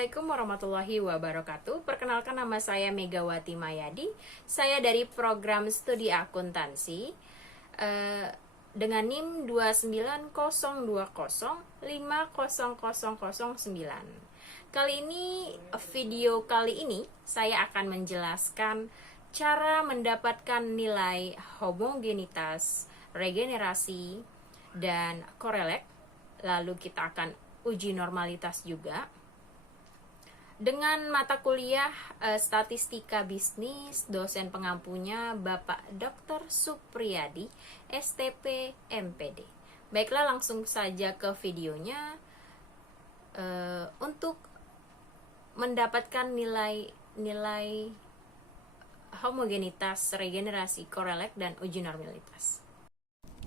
Assalamualaikum warahmatullahi wabarakatuh. Perkenalkan, nama saya Megawati Mayadi. Saya dari program studi akuntansi dengan NIM 29020500009. Video kali ini saya akan menjelaskan cara mendapatkan nilai homogenitas, regenerasi, dan korelek. Lalu kita akan uji normalitas juga dengan mata kuliah Statistika Bisnis. Dosen pengampunya Bapak Dr. Supriyadi, STP MPD. Baiklah, langsung saja ke videonya. Untuk mendapatkan nilai homogenitas, regenerasi, korelek, dan uji normalitas.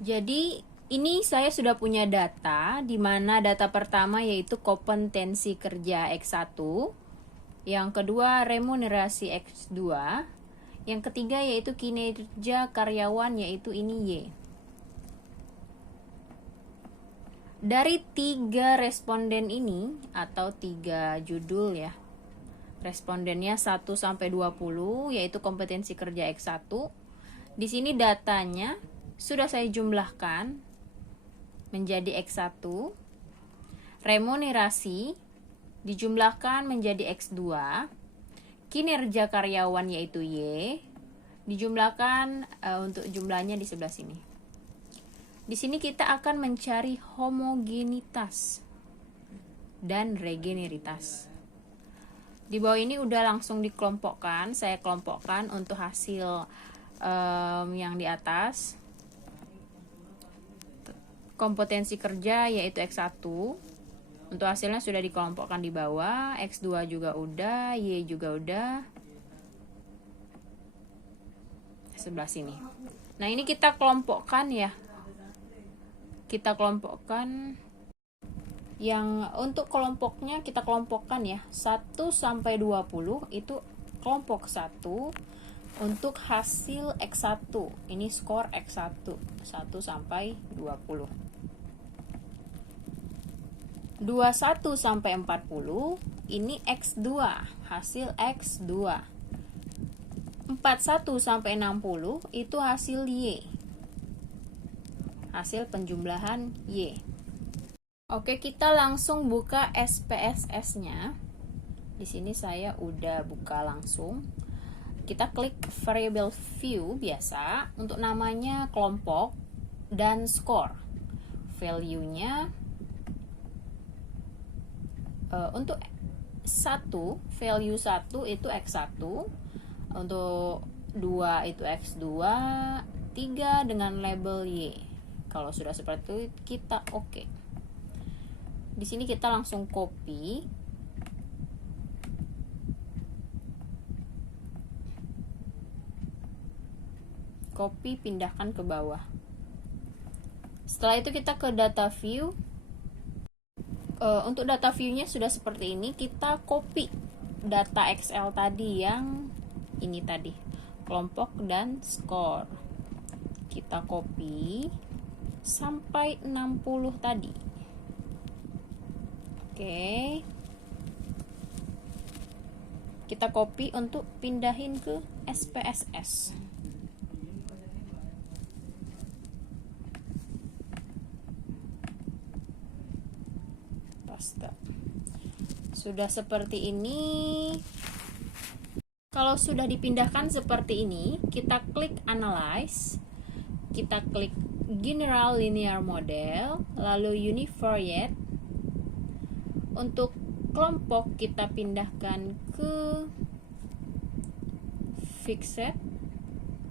Jadi ini saya sudah punya data, di mana data pertama yaitu kompetensi kerja X1, yang kedua remunerasi X2, yang ketiga yaitu kinerja karyawan, yaitu ini Y. Dari 3 responden ini atau 3 judul ya, respondennya 1 sampai 20 yaitu kompetensi kerja X1. Di sini datanya sudah saya jumlahkan menjadi X1. Remunerasi dijumlahkan menjadi X2. Kinerja karyawan yaitu Y dijumlahkan untuk jumlahnya di sebelah sini. Di sini kita akan mencari homogenitas dan regeneritas. Di bawah ini udah langsung dikelompokkan. Saya kelompokkan untuk hasil yang di atas. Kompetensi kerja yaitu X1. Untuk hasilnya sudah dikelompokkan di bawah. X2 juga udah, Y juga udah. Sebelah sini. Nah, ini kita kelompokkan ya. Kita kelompokkan. Yang untuk kelompoknya kita kelompokkan ya. 1 sampai 20 itu kelompok 1 untuk hasil X1. Ini skor X1 1 sampai 20. 21 sampai 40 ini X2, hasil X2. 41 sampai 60 itu hasil Y. Hasil penjumlahan Y. Oke, kita langsung buka SPSS-nya. Di sini saya udah buka langsung. Kita klik variable view biasa, untuk namanya kelompok dan skor. Value-nya untuk 1, value 1 itu X1, untuk 2 itu X2, 3 dengan label Y. Kalau sudah seperti itu kita oke. Di sini kita langsung copy. Copy, pindahkan ke bawah. Setelah itu kita ke data view. Untuk data view-nya sudah seperti ini. Kita copy data Excel tadi yang ini tadi, kelompok dan skor. Kita copy sampai 60 tadi. Oke. Kita copy untuk pindahin ke SPSS. Sudah seperti ini. Kalau sudah dipindahkan seperti ini, kita klik analyze, kita klik general linear model, lalu univariate. Untuk kelompok kita pindahkan ke fixed.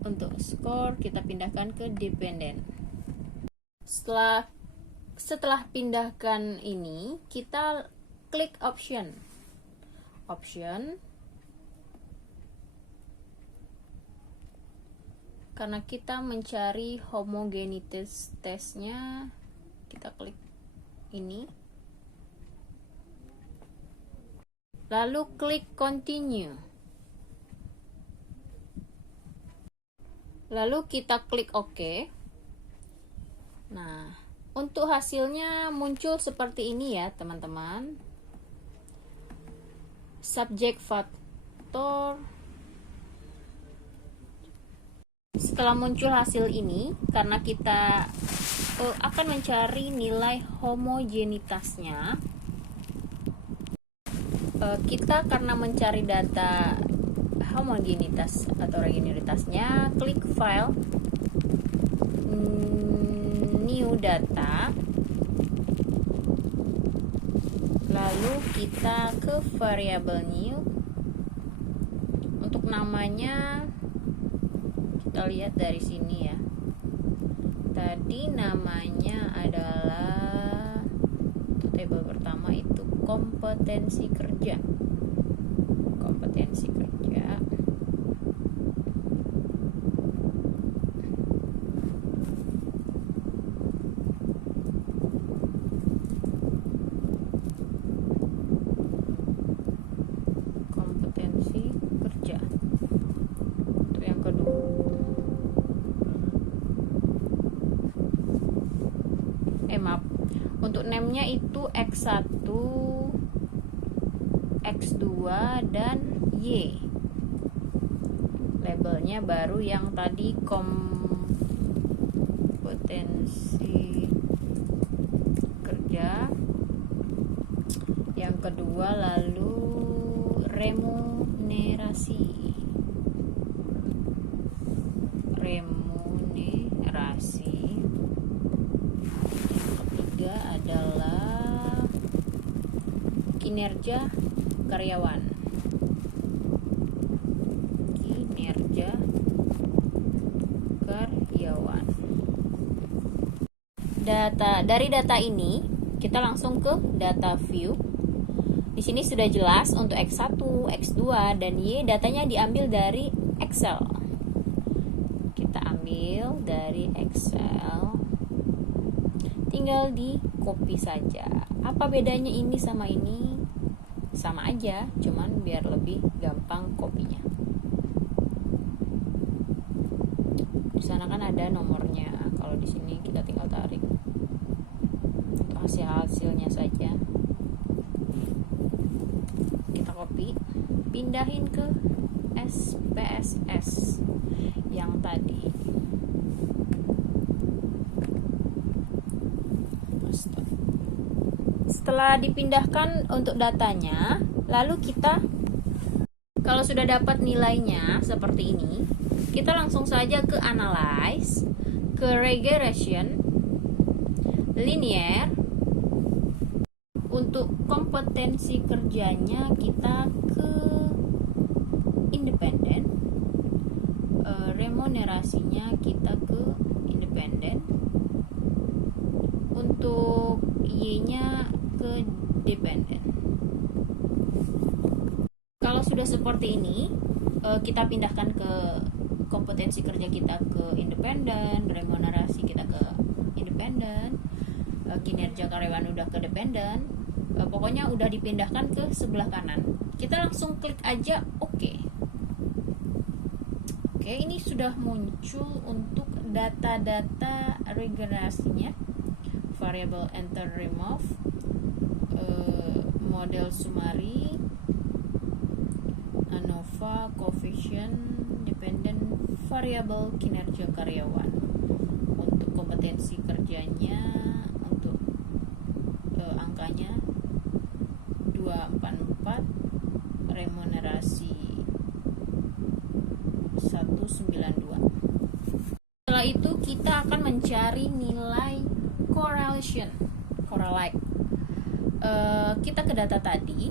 Untuk skor kita pindahkan ke dependent. Setelah pindahkan ini, kita klik option. Karena kita mencari homogenitas tesnya, kita klik ini. Lalu klik continue. Lalu kita klik OK. Nah, untuk hasilnya muncul seperti ini ya, teman-teman. subjek faktor. Setelah muncul hasil ini, karena kita akan mencari nilai homogenitasnya, kita karena mencari data homogenitas atau regionalitasnya, klik file, new data, lalu kita ke variable new. Untuk namanya kita lihat dari sini ya, tadi namanya adalah, untuk tabel pertama itu kompetensi kerja. Kompetensi kerja. Kompetensi kerja. Untuk yang kedua. Maaf. Untuk name-nya itu X1, X2 dan Y. Labelnya baru yang tadi kompetensi kerja. Yang kedua lalu remunerasi. Remunerasi. Yang ketiga adalah kinerja karyawan. Kinerja karyawan. Dari data ini kita langsung ke data view. Di sini sudah jelas untuk X1, X2 dan Y datanya diambil dari Excel. Kita ambil dari Excel. Tinggal di copy saja. Apa bedanya ini sama ini? Sama aja, cuman biar lebih gampang kopinya. Di sana kan ada nomornya. Kalau di sini kita tinggal tarik. Untuk hasilnya saja. Kita copy, pindahin ke SPSS yang tadi. Setelah dipindahkan untuk datanya, lalu kita, kalau sudah dapat nilainya seperti ini, kita langsung saja ke analyze, ke regression, linear. Untuk kompetensi kerjanya kita ke independen, remunerasinya kita ke independen, untuk Y-nya ke dependen. Kalau sudah seperti ini, kita pindahkan ke kompetensi kerja kita ke independen, remunerasi kita ke independen, kinerja karyawan udah ke dependen, pokoknya udah dipindahkan ke sebelah kanan. Kita langsung klik aja OK. Oke, ini sudah muncul untuk data-data regenerasinya. Variable enter remove, model summary, ANOVA, coefficient, dependent variable kinerja karyawan. Untuk kompetensi kerjanya, untuk angkanya 244, remunerasi 192. Setelah itu kita akan mencari nilai correlate. Kita ke data tadi,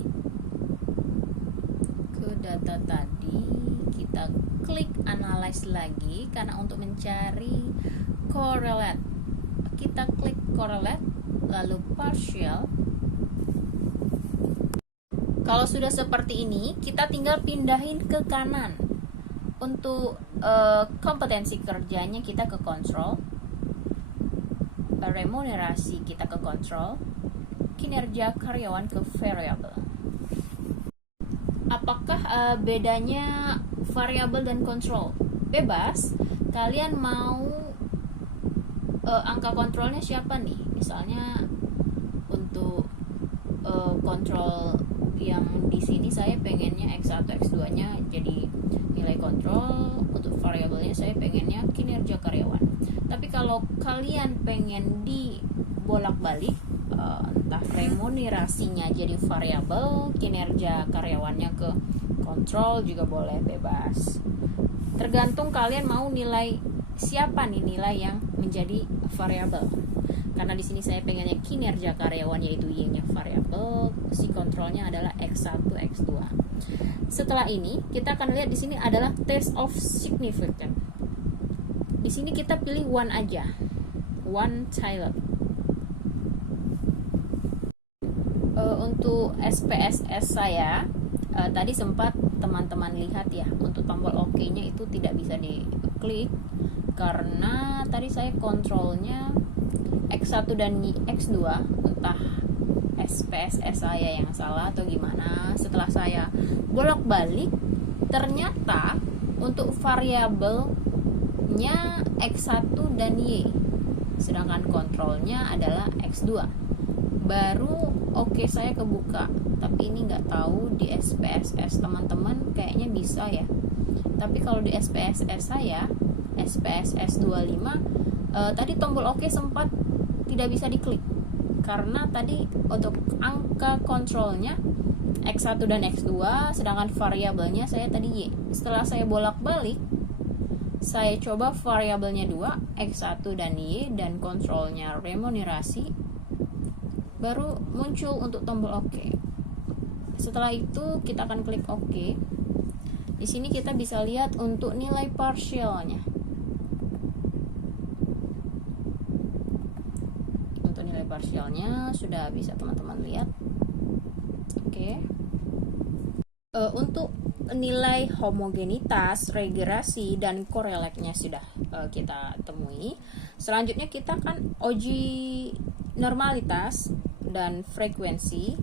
kita klik analyze lagi, karena untuk mencari correlate kita klik correlate, lalu partial. Kalau sudah seperti ini, kita tinggal pindahin ke kanan. Untuk kompetensi kerjanya kita ke control, remunerasi kita ke control, kinerja karyawan ke variable. Apakah bedanya variable dan control? Bebas, kalian mau angka kontrolnya siapa nih? Misalnya untuk kontrol yang di sini saya pengennya X1 X2 nya jadi nilai kontrol, untuk variabelnya saya pengennya kinerja karyawan. Tapi kalau kalian pengen dibolak-balik, entah remunerasinya jadi variabel, kinerja karyawannya ke kontrol juga boleh, bebas. Tergantung kalian mau nilai siapa nih nilai yang menjadi variabel. Karena di sini saya pengennya kinerja karyawan yaitu Y-nya variabel, si kontrolnya adalah X1 X2. Setelah ini kita akan lihat di sini adalah test of significance. Di sini kita pilih one aja, one child. Untuk SPSS saya tadi sempat teman-teman lihat ya, untuk tombol OK-nya itu tidak bisa diklik karena tadi saya kontrolnya X1 dan X2, entah SPSS saya yang salah atau gimana. Setelah saya bolak-balik, ternyata untuk variabelnya X1 dan Y, sedangkan kontrolnya adalah X2. Baru oke saya kebuka, tapi ini nggak tahu di SPSS teman-teman kayaknya bisa ya. Tapi kalau di SPSS saya, SPSS 25, tadi tombol oke sempat tidak bisa diklik karena tadi untuk angka kontrolnya X1 dan X2, sedangkan variabelnya saya tadi Y. Setelah saya bolak-balik, saya coba variabelnya 2, X1 dan Y, dan kontrolnya remunerasi, baru muncul untuk tombol OK. Setelah itu kita akan klik OK. Di sini kita bisa lihat untuk nilai partialnya. Untuk nilai partialnya sudah bisa teman-teman lihat. Oke. Untuk nilai homogenitas, regresi, dan koreleknya sudah kita temui. Selanjutnya kita akan uji normalitas dan frekuensi.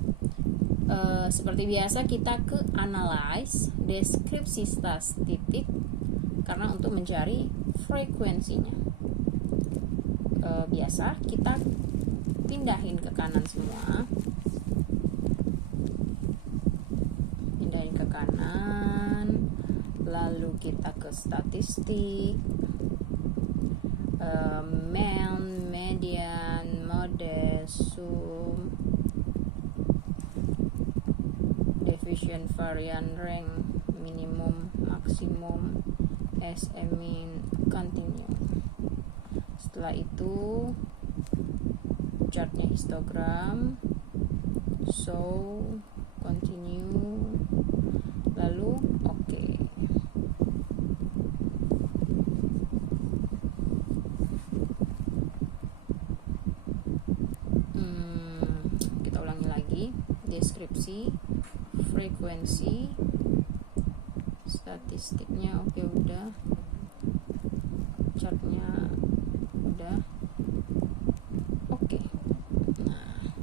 Seperti biasa kita ke analyze, deskripsi statistik, karena untuk mencari frekuensinya. Biasa kita pindahin ke kanan semua, pindahin ke kanan, lalu kita ke statistik, mean, median, mode, sum, deviation, varian, rank, minimum, maksimum, SM, min, continue. Setelah itu chartnya histogram, show, continue, lalu oke. Kita ulangi lagi, deskripsi, frekuensi, statistiknya oke, udah, chartnya udah, oke. Nah,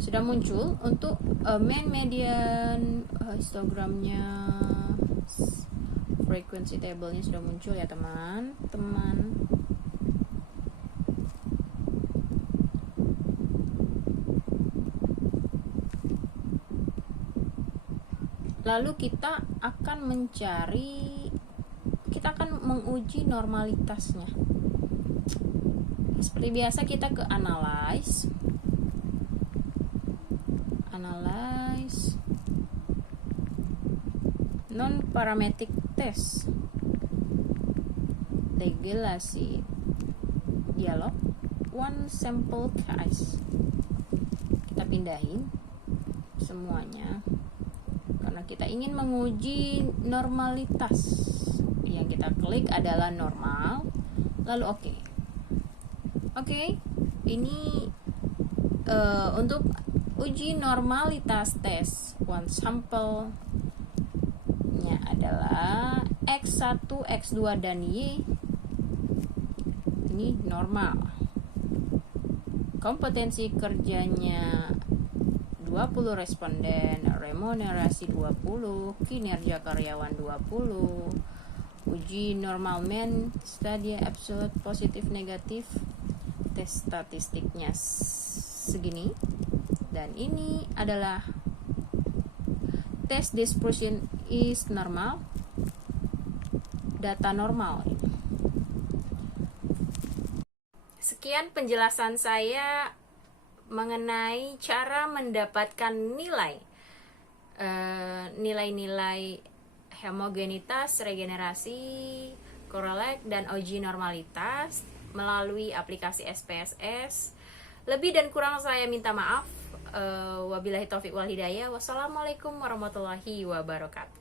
sudah muncul untuk mean, median, histogramnya, frekuensi tabelnya sudah muncul ya teman-teman. Lalu kita akan menguji normalitasnya. Seperti biasa kita ke analyze, non parametric test, regulasi, dialog, one sample case. Kita pindahin semuanya karena kita ingin menguji normalitas. Yang kita klik adalah normal, lalu oke. Ini untuk uji normalitas tes, one sample nya adalah X1, X2 dan Y. Ini normal. Kompetensi kerjanya 20 responden, remunerasi 20, kinerja karyawan 20, uji normal mean, study absolute, positif, negatif, tes statistiknya segini, dan ini adalah test dispersion is normal. Data normal. Sekian penjelasan saya mengenai cara mendapatkan nilai-nilai homogenitas, regenerasi, korelek, dan uji normalitas melalui aplikasi SPSS. Lebih dan kurang saya minta maaf. Wabillahi taufiq wal hidayah. Wassalamualaikum warahmatullahi wabarakatuh.